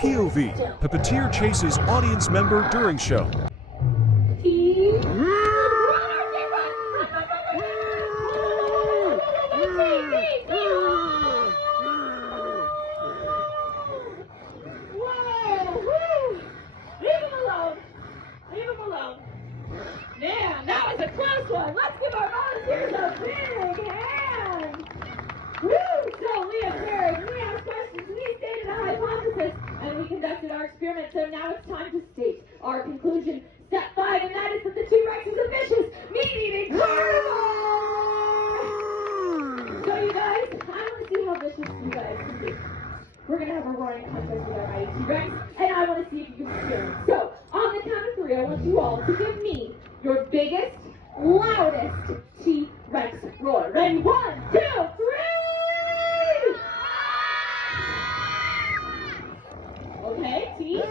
POV, Puppeteer chases audience member during show. Man, that was a close one. Let's give our volunteers a big hand. Woo! So we observed, we asked questions, we stated a hypothesis, and we conducted our experiment. So now it's time to state our conclusion. Step 5, and that is that the T-Rex is a vicious, meat-eating carnivore! So you guys, I want to see how vicious you guys can be. We're going to have a roaring contest with our mighty T-Rex, and I want to see if you can scare them. So, on the count of 3, I want you all to give me your biggest, loudest T-Rex roar. Ready? 1, 2, 3! Okay, T.